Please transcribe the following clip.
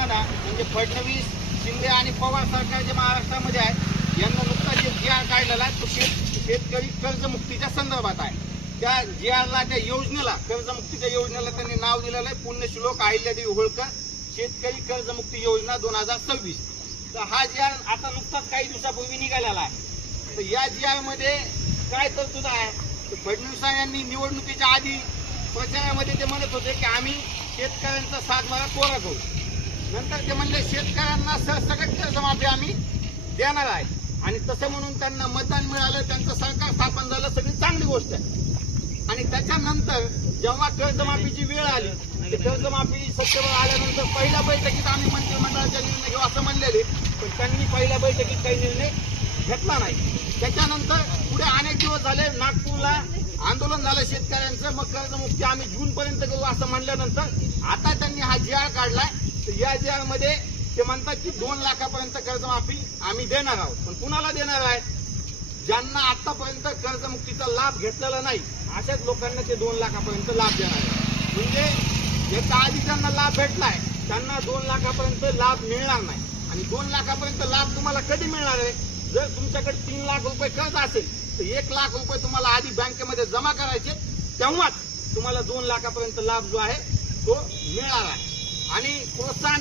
सरकारनं ना म्हणजे फडणवीस शिंदे आणि पवार सरकार जे महाराष्ट्रामध्ये आहे यांना नुकताच जे जी आर काढलेला आहे तो शेतकरी कर्जमुक्तीच्या संदर्भात आहे. त्या जी आरला त्या योजनेला कर्जमुक्तीच्या योजनेला त्यांनी नाव दिलेलं आहे पुण्यश्लोक अहिल्यादेवी होळकर शेतकरी कर्जमुक्ती योजना 2026. तर हा जी आर आता नुकताच काही दिवसापूर्वी निघालेला आहे. तर या जी आर मध्ये काय तरतूद आहे? फडणवीस यांनी निवडणुकीच्या आधी प्रचारामध्ये ते म्हणत होते की आम्ही शेतकऱ्यांचा 7 कोरा करू. नंतर ते म्हणले शेतकऱ्यांना सरसकट कर्जमाफी आम्ही देणार आहे आणि तसं म्हणून त्यांना मतदान मिळालं, त्यांचं सरकार स्थापन झालं, सगळी चांगली गोष्ट आहे. आणि त्याच्यानंतर जेव्हा कर्जमाफीची वेळ आली ते कर्जमाफी सप्टेंबर आल्यानंतर पहिल्या बैठकीत आम्ही मंत्रिमंडळाचा निर्णय घेऊ असं म्हणलेले, पण त्यांनी पहिल्या बैठकीत काही निर्णय घेतला नाही. त्याच्यानंतर पुढे अनेक दिवस झाले नागपूरला आंदोलन झालं शेतकऱ्यांचं, मग कर्जमुक्ती आम्ही जून पर्यंत करू असं म्हणल्यानंतर आता त्यांनी हा जी आर काढलाय. तर या जी आर मध्ये ते म्हणतात की 2 लाखापर्यंत कर्जमाफी आम्ही देणार आहोत. पण कुणाला देणार आहे? ज्यांना आतापर्यंत कर्जमुक्तीचा लाभ घेतलेला नाही अशाच लोकांना ते 2 लाखापर्यंत लाभ देणार आहे. म्हणजे याच्या आधी ज्यांना लाभ भेटलाय त्यांना 2 लाखापर्यंत लाभ मिळणार नाही. आणि 2 लाखापर्यंत लाभ तुम्हाला कधी मिळणार आहे? जर तुमच्याकडे 3 लाख रुपये कर्ज असेल तर 1 लाख रुपये तुम्हाला आधी बँकेमध्ये जमा करायचे, तेव्हाच तुम्हाला 2 लाखापर्यंत लाभ जो आहे तो मिळणार आहे. आणि प्रोत्साहन